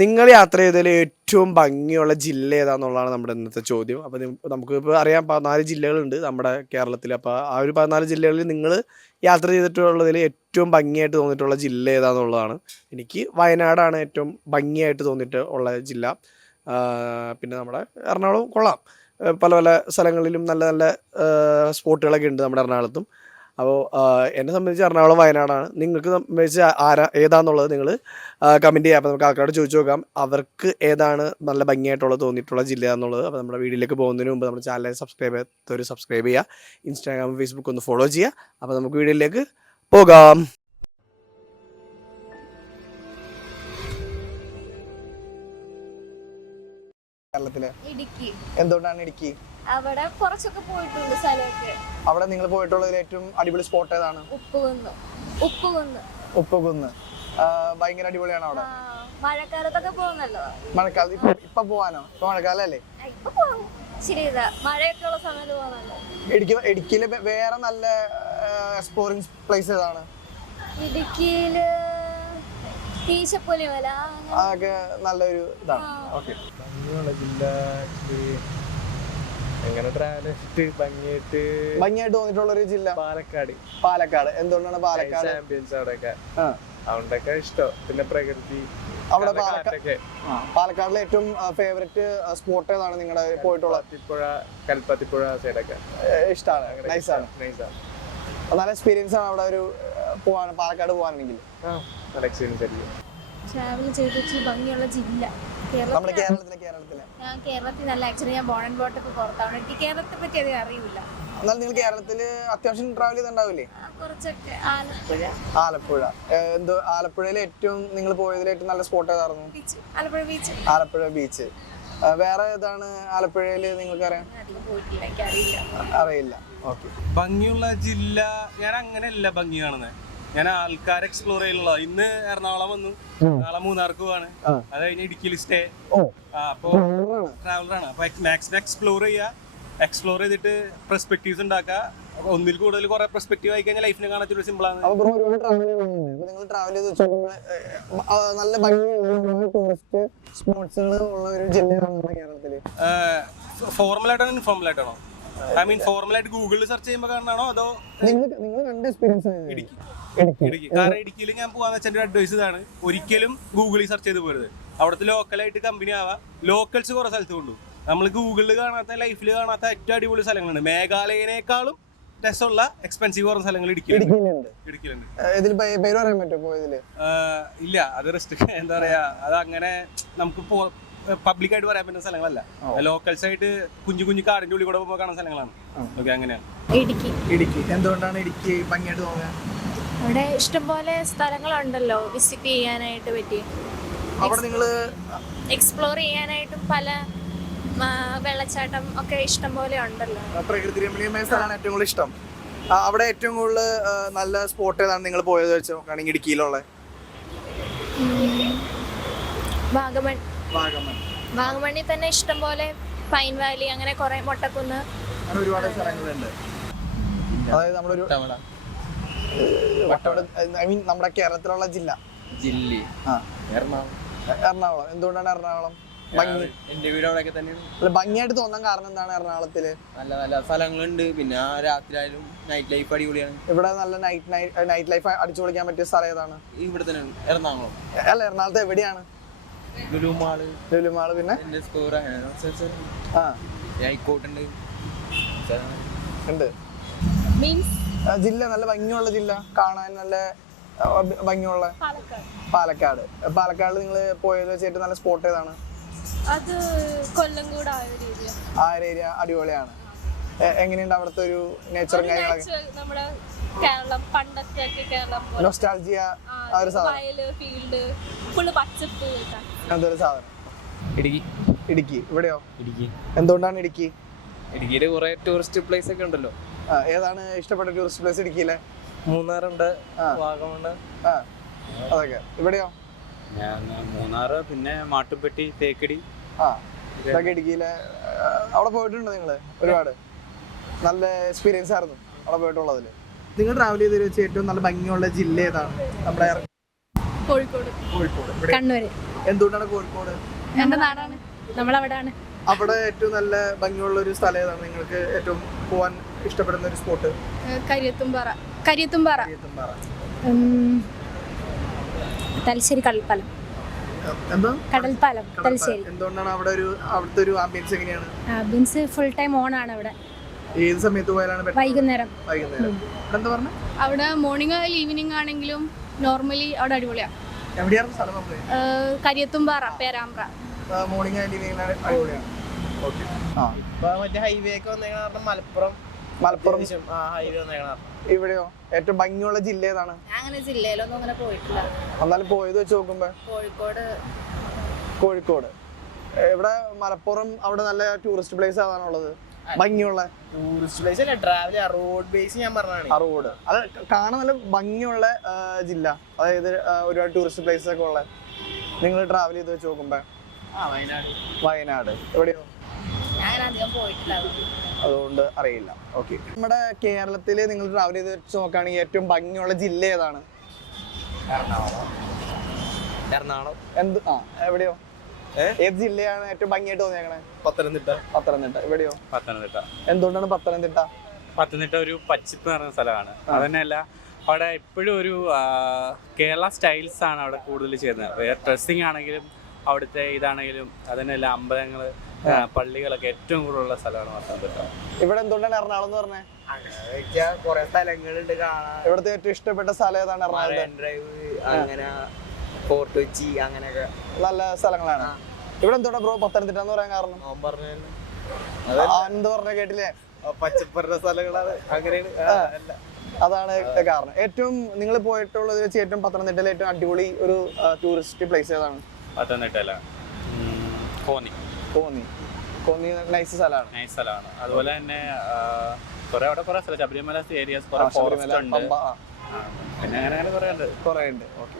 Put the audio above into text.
നിങ്ങൾ യാത്ര ചെയ്തതിൽ ഏറ്റവും ഭംഗിയുള്ള ജില്ല ഏതാണെന്നുള്ളതാണ് നമ്മുടെ ഇന്നത്തെ ചോദ്യം. അപ്പോൾ നമുക്കിപ്പോൾ അറിയാം 14 ജില്ലകളുണ്ട് നമ്മുടെ കേരളത്തിൽ. അപ്പോൾ ആ ഒരു 14 ജില്ലകളിൽ നിങ്ങൾ യാത്ര ചെയ്തിട്ടുള്ളതിൽ ഏറ്റവും ഭംഗിയായിട്ട് തോന്നിയിട്ടുള്ള ജില്ല ഏതാണെന്നുള്ളതാണ്. എനിക്ക് വയനാടാണ് ഏറ്റവും ഭംഗിയായിട്ട് തോന്നിയിട്ടുള്ള ജില്ല. പിന്നെ നമ്മുടെ എറണാകുളം കൊള്ളാം. പല പല സ്ഥലങ്ങളിലും നല്ല നല്ല സ്പോട്ടുകളൊക്കെ ഉണ്ട് നമ്മുടെ എറണാകുളത്തും. അപ്പോൾ എന്നെ സംബന്ധിച്ച് എറണാകുളം വയനാടാണ്. നിങ്ങൾക്ക് സംബന്ധിച്ച് ഏതാണെന്നുള്ളത് നിങ്ങൾ കമൻറ്റ് ചെയ്യുക. അപ്പോൾ നമുക്ക് ആൾക്കാരോട് ചോദിച്ചു നോക്കാം അവർക്ക് ഏതാണ് നല്ല ഭംഗിയായിട്ടുള്ളത് തോന്നിയിട്ടുള്ള ജില്ല എന്നുള്ളത്. അപ്പോൾ നമ്മുടെ വീഡിയോയിലേക്ക് പോകുന്നതിന് മുമ്പ് നമ്മുടെ ചാനൽ സബ്സ്ക്രൈബ് ചെയ്യുക. ഇൻസ്റ്റാഗ്രാം ഫേസ്ബുക്ക് ഒന്ന് ഫോളോ ചെയ്യുക. അപ്പോൾ നമുക്ക് വീഡിയോയിലേക്ക് പോകാം. കേരളത്തിലെ ഇടുക്കി. എന്തുകൊണ്ടാണ് ഇടുക്കി? അവിടെ കുറച്ചൊക്കെ പോയിട്ടുണ്ട് സ്ഥലമൊക്കെ. അവിടെ നിങ്ങൾ പോയിട്ടുള്ളതിൽ ഏറ്റവും അടിപൊളി സ്പോട്ട് ഏതാണ്? ഉപ്പുകുന്ന് ഭയങ്കര അടിപൊളിയാണ് അവിടെ. മഴക്കാലത്തൊക്കെ പോകുന്നല്ലോ. മഴക്കാലത്ത് ഇപ്പൊ പോവാനോ? ഇപ്പൊ മഴക്കാലല്ലേ? മഴയൊക്കെ ഉള്ള സമയത്ത് പോകുന്നല്ലോ. ഇടുക്കിയില് വേറെ നല്ല എക്സ്പ്ലോറിംഗ് പ്ലേസ് ഏതാണ്? ഇടുക്കിയില് ഈശപ്പുലിമല അതൊക്കെ നല്ലൊരു ഇതാണ്. ഓക്കെ, എങ്ങനെ ട്രാവലിസ്റ്റ് ഭംഗിയായിട്ട് തോന്നിയിട്ടുള്ള ഒരു ജില്ല പാലക്കാട്. എന്തുകൊണ്ടാണ് പാലക്കാട്? അതുകൊണ്ടൊക്കെ ഇഷ്ടം. പിന്നെ പ്രകൃതി അവിടെ പാലക്കാടിലെ ഏറ്റവും ഫേവറേറ്റ് സ്പോട്ട് ഏതാണ് നിങ്ങളുടെ പോയിട്ടുള്ളത്? കൽപ്പത്തിപ്പുഴ സൈഡൊക്കെ ഇഷ്ടമാണ്. നൈസാണ്. നല്ല എക്സ്പീരിയൻസ് ആണ് അവിടെ ഒരു പാലക്കാട് പോകാനാണെങ്കിൽ. ട്രാവൽ ചെയ്തിട്ട് ഭംഗിയുള്ള ജില്ല നമ്മുടെ കേരളത്തിലെ ഞാൻ കേരളത്തിൽ നല്ല ആക്ച്വലി ഞാൻ ബോൺ ആൻഡ് ബോട്ടൊക്കെ പുറത്താണ്. എനിക്ക് കേരളത്തെ പറ്റി അധികം അറിയില്ല. എന്നാൽ നിങ്ങൾ കേരളത്തില് അത്യാവശ്യം ട്രാവൽ ചെയ്തിട്ടുണ്ടാവില്ലേ? കുറച്ചൊക്കെ. ആലപ്പുഴ. ആലപ്പുഴയിലെ ഏറ്റവും നിങ്ങൾ പോയതിൽ ഏറ്റവും നല്ല സ്പോട്ട് ഏതായിരുന്നു? ആലപ്പുഴ ബീച്ച്. വേറെ ഏതാണ് ആലപ്പുഴയില് നിങ്ങൾക്ക് അറിയില്ല? ഓക്കെ. ഭംഗിയുള്ള ജില്ല ഞാൻ അങ്ങനെയല്ല ഭംഗി കാണുന്നത്. ഞാൻ ആൾക്കാരെ എക്സ്പ്ലോർ ചെയ്യുന്നുള്ള. ഇന്ന് എറണാകുളം വന്നു, നാളെ മൂന്നാർക്ക് പോവാണ്, അത് കഴിഞ്ഞ് ഇടുക്കിയിൽ സ്റ്റേ. അപ്പൊ ട്രാവലറാണ്. അപ്പൊ മാക്സിമം എക്സ്പ്ലോർ ചെയ്തിട്ട് പെർസ്പെക്ടീവ്സ് ഉണ്ടാക്കുക. ഒന്നിൽ കൂടുതൽ കുറെ പെർസ്പെക്ടീവ് ആയി കഴിഞ്ഞാൽ ലൈഫിനെ കാണാൻ ഒരു സിമ്പിൾ ആണ്. ഫോർമൽ ആയിട്ടാണോ ഇൻഫോർമൽ ആയിട്ടാണോ? ഐ മീൻ ഫോർമൽ ആയിട്ട് ഗൂഗിളിൽ സെർച്ച് ചെയ്യുമ്പോൾ കാണാണോ അതോ ഇടുക്കി? കാരണം ഇടുക്കിയിൽ ഞാൻ പോകാന്ന് വെച്ചാൽ അഡ്വൈസ് ഇതാണ്: ഒരിക്കലും ഗൂഗിളിൽ സെർച്ച് ചെയ്ത് പോരുത്. അവിടുത്തെ ലോക്കലായിട്ട് കമ്പനി ആവാം. ലോക്കൽസ് കുറെ സ്ഥലത്ത് കൊണ്ടു. നമ്മൾ ഗൂഗിളിൽ കാണാത്ത, ലൈഫിൽ കാണാത്ത ഏറ്റവും അടിപൊളി സ്ഥലങ്ങളുണ്ട്. മേഘാലയനേക്കാളും രസമുള്ള എക്സ്പെൻസീവ് കുറേ സ്ഥലങ്ങൾ ഇടുക്കിയിലുണ്ട്. ഇല്ല, അത് റെസ്ട്രിക്ഷൻ എന്താ പറയാ, അത് അങ്ങനെ നമുക്ക് പബ്ലിക് ആയിട്ട് പറയാൻ പറ്റുന്ന സ്ഥലങ്ങളല്ല. ലോക്കൽസ് ആയിട്ട് കുഞ്ഞു കാടിന്റെ ഉള്ളിൽ കൂടെ പോകുമ്പോൾ കാണുന്ന സ്ഥലങ്ങളാണ്. ഓക്കെ, അങ്ങനെയാണ് ഇടുക്കി. എന്തുകൊണ്ടാണ് ഇടുക്കി ഭംഗിയായിട്ട് തോന്നുന്നത്? അവിടെ ഇഷ്ടംപോലെ സ്ഥലങ്ങളുണ്ടല്ലോ വിസിറ്റ് ചെയ്യാനായിട്ട് പറ്റി. അവിടെ നിങ്ങള് എക്സ്പ്ലോർ ചെയ്യാനായിട്ടും പല വെള്ളച്ചാട്ടം ഒക്കെ ഇഷ്ടം പോലെ ഉണ്ടല്ലോ. പ്രകൃതി രമണീയമായ സ്ഥലമാണ് ഏറ്റവും കൂടുതൽ ഇഷ്ടം. അവിടെ ഏറ്റവും കൂടുതൽ നല്ല സ്പോട്ട് ഏതാണ് നിങ്ങൾ പോയത് വെച്ച് നോക്കുകയാണെങ്കിൽ ഇടുക്കിയിലുള്ള? വാഗമണിൽ തന്നെ ഇഷ്ടം പോലെ പൈൻ വാലി, അങ്ങനെ കുറെ മൊട്ടക്കുന്ന്, ഒരുപാട് സ്ഥലങ്ങളുണ്ട്. അതായത് നമ്മളൊരു നമ്മുടെ കേരളത്തിലുള്ള എറണാകുളം. എന്തുകൊണ്ടാണ് എറണാകുളം എന്റെ വീട് അവിടെ തന്നെയാണ്. ഭംഗിയായിട്ട് തോന്നാൻ കാരണം എന്താണ്? എറണാകുളത്തില് നല്ല നല്ല സ്ഥലങ്ങളുണ്ട്. പിന്നെ രാത്രിയായാലും നൈറ്റ് ലൈഫ് അടിപൊളിയാണ്. ഇവിടെ നല്ല നൈറ്റ് ലൈഫ് അടിച്ചു പൊളിക്കാൻ പറ്റിയ സ്ഥലം ഏതാണ്? ഇവിടെ തന്നെയാണ് എറണാകുളം. അല്ല, എറണാകുളത്ത് എവിടെയാണ്? ലുലുമാള്. പിന്നെ ഉണ്ട്. ജില്ല നല്ല ഭംഗിയുള്ള ജില്ല, കാണാൻ നല്ല ഭംഗിയുള്ള പാലക്കാട്. നിങ്ങൾ പോയത് വെച്ചിട്ട് നല്ല സ്പോട്ട് ഏതാണ്? അത് കൊല്ലംകോട്. ആ ഒരു ഏരിയ അടിപൊളിയാണ്. എങ്ങനെയുണ്ട് അവിടുത്തെ ഒരു നേച്ചറും കാര്യങ്ങളൊക്കെ? നൊസ്റ്റാൾജിയ ആ ഒരു സാധനം. അതൊരു സാധനം. ഇടുക്കി. ഇവിടെയോ? എന്തുകൊണ്ടാണ് ഇടുക്കി? ഇടുക്കിയില് കുറെ ടൂറിസ്റ്റ് പ്ലേസ് ഒക്കെ ഉണ്ടല്ലോ. ഏതാണ് ഇഷ്ടപ്പെട്ട ടൂറിസ്റ്റ് പ്ലേസ് ഇടുക്കിയിലെ? മൂന്നാറുണ്ട്, വാഗമണ്, അതൊക്കെ. ഇവിടെയോ? മൂന്നാറ്, പിന്നെ മാട്ടുപ്പെട്ടി, തേക്കടി. ഇതൊക്കെ ഇടുക്കിയിലെ. അവിടെ പോയിട്ടുണ്ട് നിങ്ങള്? ഒരുപാട് നല്ല എക്സ്പീരിയൻസ് ആയിരുന്നു അവിടെ പോയിട്ടുള്ളതില്. നിങ്ങൾ ട്രാവൽ ചെയ്തതിൽ വെച്ച് ഏറ്റവും നല്ല ഭംഗിയുള്ള ജില്ല ഏതാണ്? നമ്മുടെ കോഴിക്കോട്. കണ്ണൂര്. എന്തുകൊണ്ടാണ് കോഴിക്കോട്? എന്റെ നാടാണ്, നമ്മളവിടാണ്. അവിടെ ഏറ്റവും നല്ല ഭംഗിയുള്ള ഒരു സ്ഥലം ഏതാണ് നിങ്ങൾക്ക് ഏറ്റവും പോവാൻ ഇഷ്ടപ്പെടുന്ന ഒരു സ്പോട്ട്? കരിയത്തുംപാറ. കരിയത്തുംപാറ. തലശ്ശേരി കടൽപ്പാലം. എന്താ? കടൽപ്പാലം തലശ്ശേരി. എന്തുകൊണ്ടാണ് അവിടുത്തെ ഒരു ആംബിയൻസ് എങ്ങനെയാണ്? ആംബിയൻസ് ഫുൾ ടൈം ഓൺ ആണ് അവിടെ. ഏത് സമയത്ത് പോയാലാണ് better? വൈകുന്നേരം. എന്താ പറഞ്ഞ? അവിടെ മോർണിംഗ് ആയാലും ഈവനിങ് ആണെങ്കിലും നോർമലി അവിടെ അടിപൊളിയാണ്. എവിടെയാണ് സ്ഥലം പറഞ്ഞത്? Kariyathumpara, Perambra. Morning and evening അടിപൊളിയാണ്. ഓക്കെ. ഇപ്പൊ മറ്റേ ഹൈവേ ഒക്കെ വന്നേക്കണ കാരണം മലപ്പുറം ഹൈവേ വന്നേക്കണ. ഇവിടെയോ ഏറ്റവും ഭംഗിയുള്ള ജില്ല ഏതാണ്? അങ്ങനെ ജില്ലയിലൊന്നും അങ്ങനെ പോയിട്ടില്ല. എന്നാലും പോയത് വെച്ച് നോക്കുമ്പോ കോഴിക്കോട്. ഇവിടെ മലപ്പുറം അവിടെ നല്ല ടൂറിസ്റ്റ് പ്ലേസ് ഏതാണുള്ളത് ഭംഗിയുള്ള? ടൂറിസ്റ്റ് പ്ലേസ് അല്ല, ട്രാവൽ റോഡ് ബേസ് ഞാൻ പറഞ്ഞാണ്. റോഡ് അത് കാണാൻ നല്ല ഭംഗിയുള്ള ജില്ല, അതായത് ഒരുപാട് ടൂറിസ്റ്റ് പ്ലേസ് ഒക്കെ ഉള്ള. നിങ്ങൾ ട്രാവൽ ചെയ്ത് വെച്ച് നോക്കുമ്പോ വയനാട്. എവിടെയോ? അതുകൊണ്ട് അറിയില്ല. ഓക്കെ. നമ്മുടെ കേരളത്തില് നിങ്ങൾ ട്രാവൽ ചെയ്ത് വെച്ച് നോക്കുകയാണെങ്കിൽ ഏറ്റവും ഭംഗിയുള്ള ജില്ല ഏതാണ്? എറണാകുളം. എവിടെയോ? ഏത് ജില്ലയാണ് ഏറ്റവും ഭംഗിയായിട്ട് തോന്നിയേക്കണേ? പത്തനംതിട്ട. എവിടെയോ? പത്തനംതിട്ട. എന്തുകൊണ്ടാണ് പത്തനംതിട്ട? പത്തനംതിട്ട ഒരു പച്ചിപ്പ് നിറഞ്ഞ സ്ഥലമാണ്. അതന്നെയല്ല, അവിടെ എപ്പോഴും ഒരു കേരള സ്റ്റൈൽസ് ആണ് അവിടെ കൂടുതൽ ചെയ്യുന്നത്. ഡ്രസ്സിങ് ആണെങ്കിലും അവിടുത്തെ ഇതാണെങ്കിലും അതന്നെയല്ല, അമ്പലങ്ങള് പള്ളികളൊക്കെ ഏറ്റവും കൂടുതലുള്ള സ്ഥലമാണ് പത്തനംതിട്ട. ഇവിടെ എന്തുകൊണ്ടാണ് എറണാകുളം എന്ന് പറഞ്ഞത്? കൊറേ സ്ഥലങ്ങളുണ്ട് കാണാൻ. ഇവിടുത്തെ ഏറ്റവും ഇഷ്ടപ്പെട്ട സ്ഥലം ഏതാണ്? എറണാകുളം ഡ്രൈവ്, അങ്ങനെ ഫോർട്ട് കൊച്ചി, അങ്ങനെയൊക്കെ നല്ല സ്ഥലങ്ങളാണ്. ഇവിടെ എന്തുകൊണ്ടാ ബ്രോ പത്തനംതിട്ട എന്ന് പറയാൻ കാരണം? എന്ത് പറഞ്ഞ കേട്ടില്ലേ? പച്ചപ്പറ സ്ഥലങ്ങളാണ്, അങ്ങനെയാണ്. അതാണ് കാരണം. ഏറ്റവും നിങ്ങൾ പോയിട്ടുള്ളത് വെച്ച് ഏറ്റവും പത്തനംതിട്ടയിലെ ഏറ്റവും അടിപൊളി ഒരു ടൂറിസ്റ്റ് പ്ലേസ് ഏതാണ്? പത്തനംതിട്ട കോന്നി നൈസ് സ്ഥലമാണ്. അതുപോലെ തന്നെ അവിടെ കുറെ സ്ഥലം, ശബരിമല ഏരിയാസ്, ഫോറസ്റ്റ് ഉണ്ട്, പിന്നെ അങ്ങനെ കുറെ ഉണ്ട്. ഓക്കെ.